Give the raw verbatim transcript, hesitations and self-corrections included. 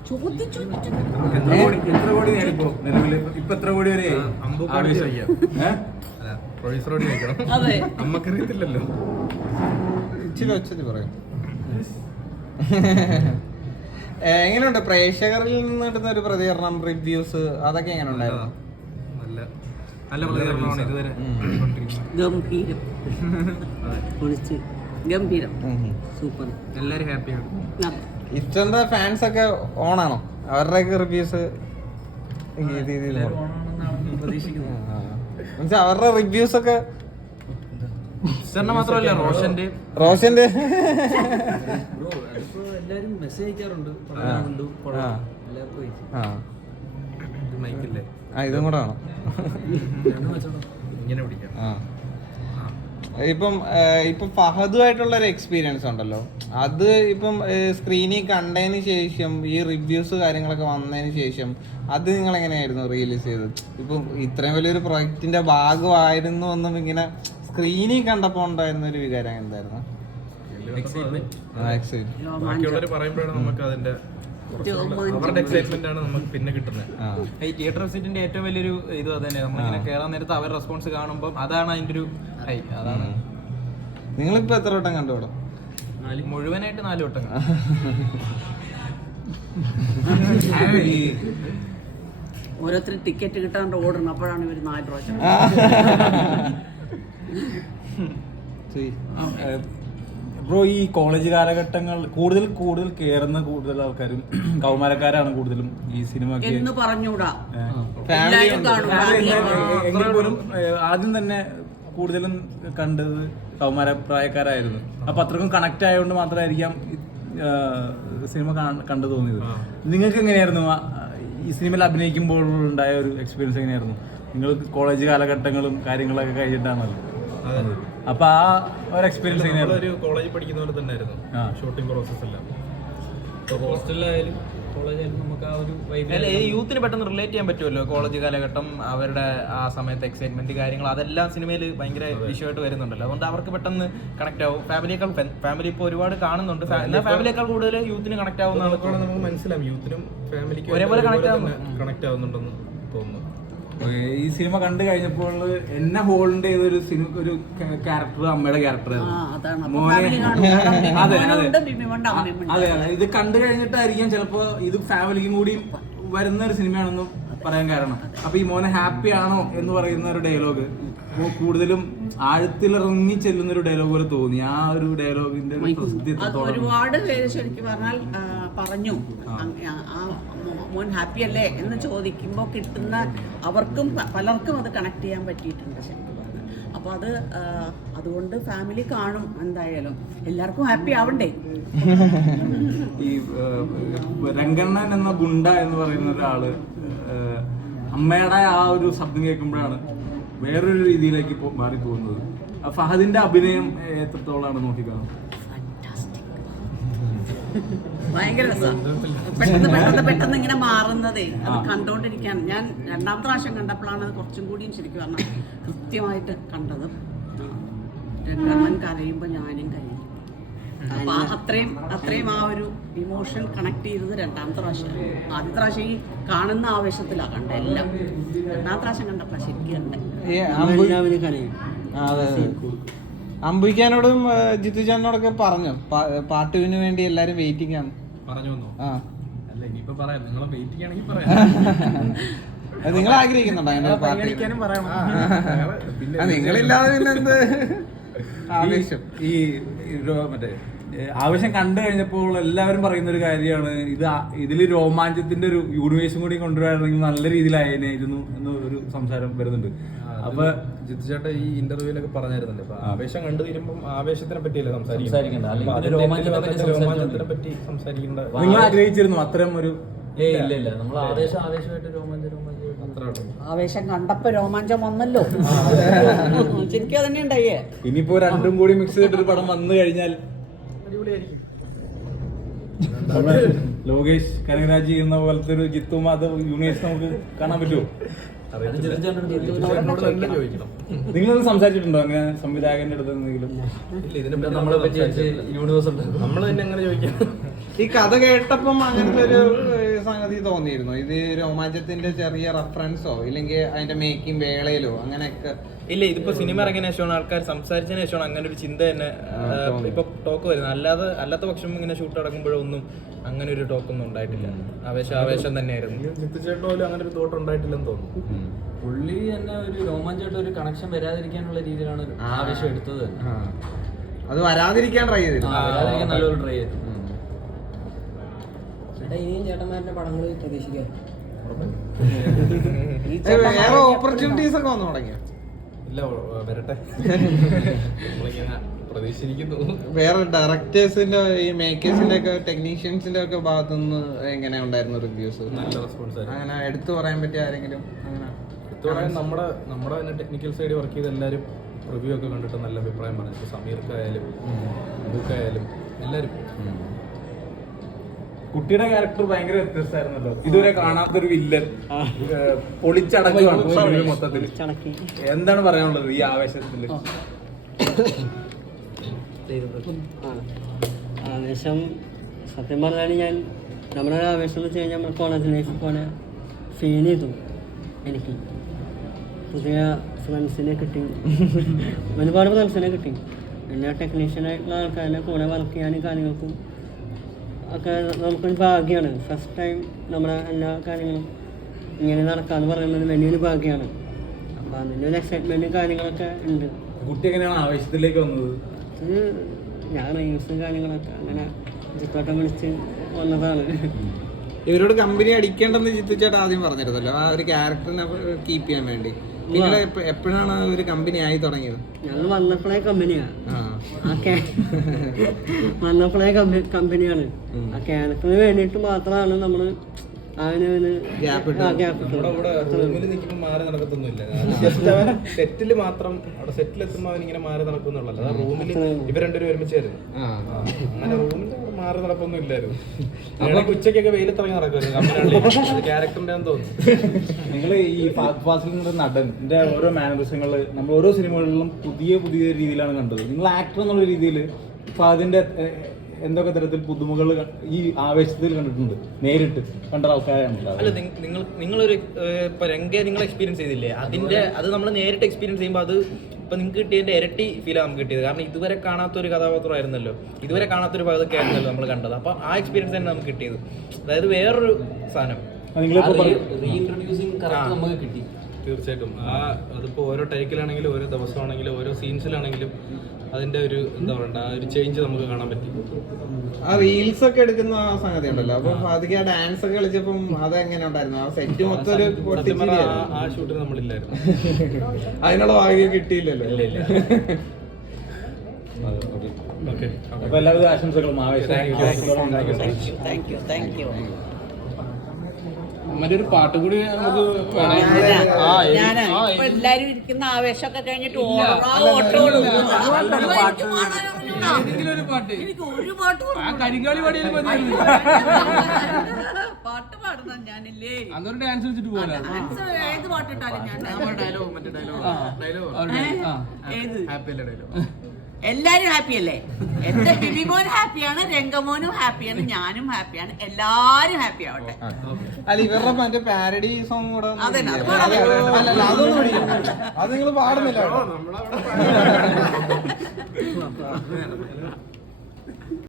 എത്ര കോടി നേടിപ്പോ നിലവില് ഇപ്പൊ എത്ര കോടി വരെ അമ്മക്കറിയത്തില്ലല്ലോ. ഇച്ചിരി വെച്ചത് പറയാം. എങ്ങനെയുണ്ട് പ്രേക്ഷകരിൽ നിന്ന് കിട്ടുന്ന ഒരു പ്രതികരണം, റിവ്യൂസ് അതൊക്കെ എങ്ങനെ ഉണ്ടായിരുന്നു? നല്ല നല്ല പ്രതികരണമാണ് ഇതുവരെ. ഗംഭീരം ഗംഭീരം സൂപ്പർ, എല്ലാരും ഹാപ്പിയാണ്. ഇഷ്ടന്റെ ഫാൻസ് ഒക്കെ ഓണാണോ? അവരുടെയൊക്കെ റിവ്യൂസ് അവരുടെ റിവ്യൂസ് ഒക്കെ മാത്രമല്ല റോഷന്റെ റോഷന്റെ എല്ലാരും മെസ്സേജ് അയക്കാറുണ്ട്. മൈക്കില്ലേ ആ ഇതും കൂടെ ആണോ? ഇങ്ങനെ പിടിക്കാം. ഇപ്പം ഇപ്പം ഫഹദുമായിട്ടുള്ള ഒരു എക്സ്പീരിയൻസ് ഉണ്ടല്ലോ, അത് ഇപ്പം സ്ക്രീനിൽ കണ്ടതിന് ശേഷം ഈ റിവ്യൂസ് കാര്യങ്ങളൊക്കെ വന്നതിന് ശേഷം അത് നിങ്ങൾ എങ്ങനെയായിരുന്നു റിയലൈസ് ചെയ്തത്? ഇപ്പം ഇത്രയും വലിയൊരു പ്രൊജക്ടിന്റെ ഭാഗമായിരുന്നു എന്നും ഇങ്ങനെ സ്ക്രീനിൽ കണ്ടപ്പോൾ ഉണ്ടായിരുന്ന ഒരു വികാരം എന്തായിരുന്നു? ബാക്കിയുള്ളവർ പറയുമ്പോഴാണ് നമുക്ക് അതിന്റെ അവരുടെ എക്സൈറ്റ്മെന്റ് ആണ് നമുക്ക് പിന്നെ കിട്ടുന്നത്. ഈ തിയേറ്റർ വിസിറ്റിന്റെ ഏറ്റവും വലിയൊരു ഇത് അത് തന്നെ. നമ്മളിങ്ങനെ കയറാൻ നേരത്ത് അവരുടെ റെസ്പോൺസ് കാണുമ്പോൾ അതാണ് അതിന്റെ ഒരു ഹൈ. അതാണ്. നിങ്ങളിപ്പോ എത്ര വട്ടം കണ്ടു ഇവിടെ? മുഴുവനായിട്ട് നാല് വട്ടം. ഓരോരുത്തർ ടിക്കറ്റ് കിട്ടാണ്ട് ഓടണം, അപ്പോഴാണ് ഇവര് നാല് പ്രാവശ്യം. ബ്രോ, ഈ കോളേജ് കാലഘട്ടങ്ങൾ കൂടുതൽ കൂടുതൽ കേറുന്ന കൂടുതൽ ആൾക്കാരും കൗമാരക്കാരാണ് കൂടുതലും ഈ സിനിമ എന്ന് പറഞ്ഞൂടാ. എങ്കിൽ പോലും ആദ്യം തന്നെ കൂടുതലും കണ്ടത് കൗമാര പ്രായക്കാരായിരുന്നു. അപ്പൊ അത്രക്കും കണക്ട് ആയതുകൊണ്ട് മാത്രമായിരിക്കാം സിനിമ കണ്ടു തോന്നിയത്. നിങ്ങൾക്ക് എങ്ങനെയായിരുന്നു ഈ സിനിമയിൽ അഭിനയിക്കുമ്പോൾ ഉണ്ടായ ഒരു എക്സ്പീരിയൻസ്? എങ്ങനെയായിരുന്നു? നിങ്ങൾ കോളേജ് കാലഘട്ടങ്ങളും കാര്യങ്ങളൊക്കെ കഴിഞ്ഞിട്ടാണല്ലോ, അപ്പൊ ആ ഒരു എക്സ്പീരിയൻസ് എങ്ങനെയായിരുന്നു? ഒരു കോളേജിൽ പഠിക്കുന്ന പോലെ തന്നെ ആയിരുന്നു ഷൂട്ടിംഗ് പ്രോസസ് എല്ലാം. ഹോസ്റ്റലിലായാലും കോളേജായാലും നമുക്ക് ആ ഒരു യൂത്തിന് പെട്ടെന്ന് റിലേറ്റ് ചെയ്യാൻ പറ്റുമല്ലോ. കോളേജ് കാലഘട്ടം, അവരുടെ ആ സമയത്ത് എക്സൈറ്റ്മെന്റ് കാര്യങ്ങൾ അതെല്ലാം സിനിമയിൽ ഭയങ്കര വിഷയമായിട്ട് വരുന്നുണ്ടല്ലോ. അതുകൊണ്ട് അവർക്ക് പെട്ടെന്ന് കണക്ട് ആവും. ഫാമിലിയേക്കാൾ ഫാമിലി ഇപ്പോൾ ഒരുപാട് കാണുന്നുണ്ട്, എന്നാൽ ഫാമിലിയേക്കാൾ കൂടുതൽ യൂത്തിന് കണക്ട് ആവുന്നതാണ് നമുക്ക് മനസ്സിലാവും. യൂത്തിനും ഫാമിലിക്കും ഒരേപോലെ കണക്ട് ആവുന്നു കണക്ട് ആവുന്നുണ്ടെന്ന് തോന്നുന്നു. ഈ സിനിമ കണ്ടു കഴിഞ്ഞപ്പോൾ എന്നെ ഹോൾഡ് ചെയ്ത ഒരു സിനിമ ഒരു ക്യാരക്ടർ അമ്മയുടെ ക്യാരക്ടറായിരുന്നു. അതെ അതെ അതെ ഇത് കണ്ടു കഴിഞ്ഞിട്ടായിരിക്കും ചിലപ്പോ ഇത് ഫാമിലിക്കും കൂടി വരുന്ന ഒരു സിനിമയാണെന്ന് പറയാൻ കാരണം. അപ്പൊ ഈ മോനെ ഹാപ്പി ആണോ എന്ന് പറയുന്ന ഒരു ഡയലോഗ് കൂടുതലും ആഴത്തിലിറങ്ങി ചെല്ലുന്ന ഒരു ഡയലോഗ് പോലെ തോന്നി. ആ ഒരു ഡയലോഗിന്റെ പ്രസിദ്ധി ഒരുപാട് പേര് ശരിക്കും പറഞ്ഞാൽ പറഞ്ഞു മോൻ ഹാപ്പി അല്ലേ എന്ന് ചോദിക്കുമ്പോൾ കിട്ടുന്ന അവർക്കും പലർക്കും അത് കണക്ട് ചെയ്യാൻ പറ്റിയിട്ടുണ്ട് ശരിക്കും പറഞ്ഞാൽ. അപ്പോൾ അത് അതുകൊണ്ട് ഫാമിലി കാണും എന്തായാലും, എല്ലാവർക്കും ഹാപ്പി ആവണ്ടേ. ഈ രംഗണ്ണൻ എന്ന ഗുണ്ട എന്ന് പറയുന്ന ഒരാള് അമ്മയുടെ ആ ഒരു ശബ്ദം കേൾക്കുമ്പോഴാണ് വേറൊരു രീതിയിലേക്ക് മാറി പോകുന്നത്. ഫഹദിന്റെ അഭിനയം എത്രത്തോളാണ് നോക്കിക്കാണുന്നത്? ഭയങ്കര രസമാണ്. പെട്ടെന്ന് പെട്ടെന്ന് പെട്ടെന്ന് ഇങ്ങനെ മാറുന്നതേ അത് കണ്ടോണ്ടിരിക്കാൻ. ഞാൻ രണ്ടാമത്തെ പ്രാവശ്യം കണ്ടപ്പോഴാണ് അത് കുറച്ചും കൂടിയും ശരിക്കും പറഞ്ഞാൽ കൃത്യമായിട്ട് കണ്ടത്. രണ്ടാമൻ കരയുമ്പോൾ ഞാനും കരയും. അപ്പൊ അത്രയും അത്രയും ആ ഒരു ഇമോഷൻ കണക്ട് ചെയ്തത് രണ്ടാമത്തെ പ്രാവശ്യം. ആദ്യത്തെ പ്രാവശ്യം ഈ കാണുന്ന ആവേശത്തിലാണ് കണ്ട എല്ലാം. രണ്ടാമത്തെ പ്രാവശ്യം കണ്ടപ്പോ ശരിക്കും കണ്ടേ. അംബിക്കാനോടും ജിത്തു ചാനോടൊക്കെ പറഞ്ഞു പാട്ടുവിന് വേണ്ടി എല്ലാരും വെയിറ്റിംഗ് ആണ് പറഞ്ഞു. നിങ്ങൾ ആഗ്രഹിക്കുന്നുണ്ടോ അങ്ങനെ പാട്ട്? നിങ്ങളില്ലാതെ പിന്നെ എന്ത് ആവേശം? ഈ മറ്റേ ആവേശം കണ്ടു കഴിഞ്ഞപ്പോൾ എല്ലാവരും പറയുന്ന ഒരു കാര്യമാണ് ഇത് ഇതിൽ രോമാഞ്ചത്തിന്റെ ഒരു യൂണിവേഴ്സും കൂടി കൊണ്ടുവരാണെങ്കിൽ നല്ല രീതിയിലായിരുന്നു എന്ന് ഒരു സംസാരം വരുന്നുണ്ട്. അപ്പൊ ജിത്തു ചേട്ടാ ഈ ഇന്റർവ്യൂലൊക്കെ പറഞ്ഞായിരുന്നല്ലോ, അപ്പൊ ആവേശം കണ്ടു തീരുമ്പോൾ ആവേശത്തിനെ പറ്റിയല്ലേ സംസാരിക്കേണ്ട, രോമാഞ്ചത്തിനെ പറ്റി സംസാരിക്കേണ്ട. നിങ്ങൾ ആഗ്രഹിച്ചിരുന്നു അത്തരം ഒരു? ഇല്ല ഇല്ല നമ്മൾ ആവേശം ആവേശമായിട്ട് രോമാഞ്ചം രോമാഞ്ചം ആവേശം കണ്ടപ്പോ രോമാഞ്ചം വന്നല്ലോ. ശരിക്കും അതന്നെ ഉണ്ടായേ. ഇനിയിപ്പോ രണ്ടും കൂടി മിക്സ് ചെയ്തിട്ടൊരു പടം വന്നു കഴിഞ്ഞാൽ അടിപൊളിയായിരിക്കും. ലോകേഷ് കനകരാജ് ചെയ്യുന്ന പോലത്തെ ഒരു ജിത്തും അത് യൂണിവേഴ്സ് നമുക്ക് കാണാൻ പറ്റുമോ? നിങ്ങളത് സംസാരിച്ചിട്ടുണ്ടോ അങ്ങനെ സംവിധായകന്റെ അടുത്ത് എന്തെങ്കിലും? നമ്മളെ പറ്റി യൂണിവേഴ്സ് നമ്മൾ തന്നെ അങ്ങനെ ചോദിക്കാം. ഈ കഥ കേട്ടപ്പം അങ്ങനത്തെ ഒരു സംഗതി തോന്നിയിരുന്നു ഇത് രോമാഞ്ചത്തിന്റെ ചെറിയ റെഫറൻസോ ഇല്ലെങ്കിൽ അതിന്റെ മേക്കിംഗ് വേളയിലോ അങ്ങനെയൊക്കെ? ഇല്ല, ഇതിപ്പോ സിനിമ ഇറങ്ങിയ ശേഷമാണ് ആൾക്കാർ സംസാരിച്ചതിന് ശേഷമാണ് അങ്ങനെ ഒരു ചിന്ത തന്നെ ഇപ്പൊ ടോക്ക് വരുന്നത്. അല്ലാതെ അല്ലാത്ത പക്ഷം ഇങ്ങനെ ഷൂട്ട് നടക്കുമ്പോഴൊന്നും അങ്ങനെ ഒരു ടോക്ക് ഒന്നും ഉണ്ടായിട്ടില്ല. ആവേശം ആവേശം തന്നെയായിരുന്നു. ജിത്തുചേട്ടൻ പോലും അങ്ങനെ ഒരു തോട്ട് ഉണ്ടായിട്ടില്ലെന്ന് തോന്നുന്നു. പുള്ളി തന്നെ ഒരു രോമാഞ്ചായിട്ട് ഒരു കണക്ഷൻ വരാതിരിക്കാനുള്ള രീതിയിലാണ് ആവേശം എടുത്തത്. അത് വരാതിരിക്കാൻ ട്രൈ ചെയ്തില്ല. വരാതിരിക്കാൻ നല്ലൊരു ട്രൈ ചെയ്തു. ഇനിയും ചേട്ടന്മാരുടെ പടങ്ങൾ പ്രതീക്ഷിക്കാം. വേറെ ഓപ്പർച്യൂണിറ്റീസ് ഒക്കെ വന്നു തുടങ്ങിയോ? ഇല്ല, വരട്ടെ. നമ്മളിങ്ങനെ പ്രതീക്ഷിക്കുന്നു. വേറെ ഡയറക്ടേഴ്സിന്റെ ഈ മേക്കേഴ്സിന്റെ ഒക്കെ ടെക്നീഷ്യൻസിന്റെ ഒക്കെ ഭാഗത്തുനിന്ന് എങ്ങനെ ഉണ്ടായിരുന്നു റിവ്യൂസ്? നല്ല റെസ്പോൺസ് ആയിരുന്നു. അങ്ങനെ എടുത്തു പറയാൻ പറ്റിയ ആരെങ്കിലും അങ്ങനെ? എടുത്തു പറയാൻ നമ്മുടെ നമ്മുടെ തന്നെ ടെക്നിക്കൽ സൈഡ് വർക്ക് ചെയ്ത എല്ലാവരും റിവ്യൂ ഒക്കെ കണ്ടിട്ട് നല്ല അഭിപ്രായം പറഞ്ഞു. ഇപ്പോൾ സമീർക്കായാലും ബുക്കായാലും എല്ലാവരും. കുട്ടിയുടെ ക്യാരക്ടർ ഭയങ്കര വ്യത്യസ്തമായിരുന്നല്ലോ. ഇതുവരെ കാണാത്തൊരു വില്ലൻ പൊളിച്ചടക്കുകയാണ് മൊത്തത്തിൽ. എന്താണ് പറയാനുള്ളത് ഈ ആവേശത്തില്? ആവേശം സത്യം പറഞ്ഞാൽ ഞാൻ നമ്മുടെ ആവേശം എന്ന് വെച്ച് കഴിഞ്ഞാൽ നമ്മൾ കോളേജ് ലൈഫിൽ പോലെ ഫീൽ ചെയ്തു. എനിക്ക് പുതിയ ഫ്രണ്ട്സിനെ കിട്ടി, ഒരുപാട് ഫ്രണ്ട്സിനെ കിട്ടി. പിന്നെ ടെക്നീഷ്യനായിട്ടുള്ള ആൾക്കാരുടെ കൂടെ വർക്ക് ചെയ്യാനും കാര്യങ്ങൾക്കും ഒക്കെ നമുക്കൊരു ഭാഗ്യമാണ്. ഫസ്റ്റ് ടൈം നമ്മുടെ എല്ലാ കാര്യങ്ങളും ഇങ്ങനെ നടക്കാന്ന് പറയുന്നത് വലിയൊരു ഭാഗ്യമാണ്. അപ്പം അതിൻ്റെ ഒരു എക്സൈറ്റ്മെൻറ്റും കാര്യങ്ങളൊക്കെ ഉണ്ട്. കുട്ടി എങ്ങനെയാണ് ആവേശത്തിലേക്ക് വന്നത്? ഇത് ഞാൻ റീൽസും കാര്യങ്ങളൊക്കെ അങ്ങനെ ജിത്തോട്ടം വിളിച്ച് വന്നതാണ്. ഇവരോട് കമ്പനി അടിക്കേണ്ടെന്ന് ജിത്തുചേട്ടാ ആദ്യം പറഞ്ഞിരുന്നല്ലോ, ആ ഒരു ക്യാരക്ടറിനെ കീപ്പ് ചെയ്യാൻ വേണ്ടി. നിങ്ങൾ എപ്പോഴാണ് ഒരു കമ്പനി ആയി തുടങ്ങിയത്? ഞങ്ങൾ വന്നപ്പോഴേ കമ്പനിയാണ്. ആ വന്നപ്പോഴേ കമ്പനിയാണ്. ആ ക്യാരക്ടറിന് വേണ്ടിയിട്ട് മാത്രമാണ് നമ്മൾ മാറി നടക്കത്തൊന്നുമില്ല. സെറ്റില് മാത്രം അവിടെ സെറ്റിലെത്തുമ്പോ അവൻ ഇങ്ങനെ മാറി നടക്കുന്നുള്ളൂ. ആ റൂമിൽ ഇവർ രണ്ടുപേരും ഒരുമിച്ചായിരുന്നു. അങ്ങനെ റൂമിൽ മാറി നടക്കൊന്നും ഇല്ലായിരുന്നു. അപ്പൊ ഉച്ചക്കൊക്കെ വെയിലത്തിറങ്ങി നടക്കുമായിരുന്നു. ക്യാരക്ടറിന്റെ തോന്നുന്നു. നിങ്ങൾ ഈ ഫഹദ് ഫാസിലിന്റെ നടന്റെ ഓരോ മാനറിസങ്ങള് നമ്മൾ ഓരോ സിനിമകളിലും പുതിയ പുതിയ രീതിയിലാണ് കണ്ടത്. നിങ്ങൾ ആക്ടർ എന്നുള്ള രീതിയിൽ ഫഹദിന്റെ എന്തൊക്കെ തരത്തിൽ പുതുമകൾ ഈ ആവേശത്തിൽ കണ്ടിട്ടുണ്ട്? നേരിട്ട് കണ്ട ആൾക്കാരാണ്. അല്ല, നിങ്ങൾ നിങ്ങളൊരു ഇപ്പൊ രംഗെ നിങ്ങൾ എക്സ്പീരിയൻസ് ചെയ്തില്ലേ, അതിന്റെ അത് നമ്മൾ നേരിട്ട് എക്സ്പീരിയൻസ് ചെയ്യുമ്പോൾ അത് ഇപ്പൊ നിങ്ങൾക്ക് കിട്ടിയതിന്റെ ഇരട്ടി ഫീലാണ് നമുക്ക് കിട്ടിയത്. കാരണം ഇതുവരെ കാണാത്തൊരു കഥാപാത്രമായിരുന്നല്ലോ, ഇതുവരെ കാണാത്തൊരു ഭാഗത്തൊക്കെ ആയിരുന്നല്ലോ നമ്മൾ കണ്ടത്. അപ്പൊ ആ എക്സ്പീരിയൻസ് തന്നെ നമുക്ക് കിട്ടിയത്. അതായത് വേറൊരു സാധനം റീഇൻട്രൊഡ്യൂസിങ് കറക്റ്റ് നമുക്ക് കിട്ടി. തീർച്ചയായിട്ടും. ആ അതിപ്പോൾ ഓരോ ടൈക്കിലാണെങ്കിലും ഓരോ ദിവസമാണെങ്കിലും ഓരോ സീൻസിലാണെങ്കിലും അതിന്റെ ഒരു എന്താ പറയണ്ട ആ ഒരു ചേഞ്ച് നമുക്ക് കാണാൻ പറ്റി. ആ റീൽസ് ഒക്കെ എടുക്കുന്ന ആ സംഗതി ഉണ്ടല്ലോ, അപ്പൊ അതിക്ക് ആ ഡാൻസ് ഒക്കെ കളിച്ചപ്പം അതെങ്ങനെ ഉണ്ടായിരുന്നു? ആ സെറ്റ് മൊത്തം ഒരു ആ ഷൂട്ടിൽ നമ്മളില്ലായിരുന്നു. അതിനുള്ള ഭാഗ്യം കിട്ടിയില്ലല്ലോ. ഇല്ല ഇല്ല. ഓക്കെ, അപ്പൊ എല്ലാവിധ ആശംസകളും. ആവേശം. Thank you thank you. ഒരു പാട്ട് കൂടി നമുക്ക് ഞാനാ ഇപ്പൊ എല്ലാരും ഇരിക്കുന്ന ആവേശമൊക്കെ കഴിഞ്ഞിട്ട് ഓട്ടോ എനിക്ക് ഒരു പാട്ട് പാട്ട് പാടുന്ന ഞാനില്ലേ. ഡാൻസ് കളിച്ചിട്ട് പോലെ ഏത് പാട്ടിട്ടാലും ഞാൻ ഏത് എല്ലാരും ഹാപ്പി അല്ലേ? എന്റെ ബിബിമോൻ ഹാപ്പിയാണ്, രംഗമോനും ഹാപ്പിയാണ്, ഞാനും ഹാപ്പിയാണ്, എല്ലാരും ഹാപ്പി ആവട്ടെ. അല്ല, ഇവരുടെ മറ്റേ പാരഡി സോങ് കൂടെ അതന്നെ, അത് അല്ലല്ല അതൊന്നും അത് നിങ്ങൾ പാടുന്നില്ല.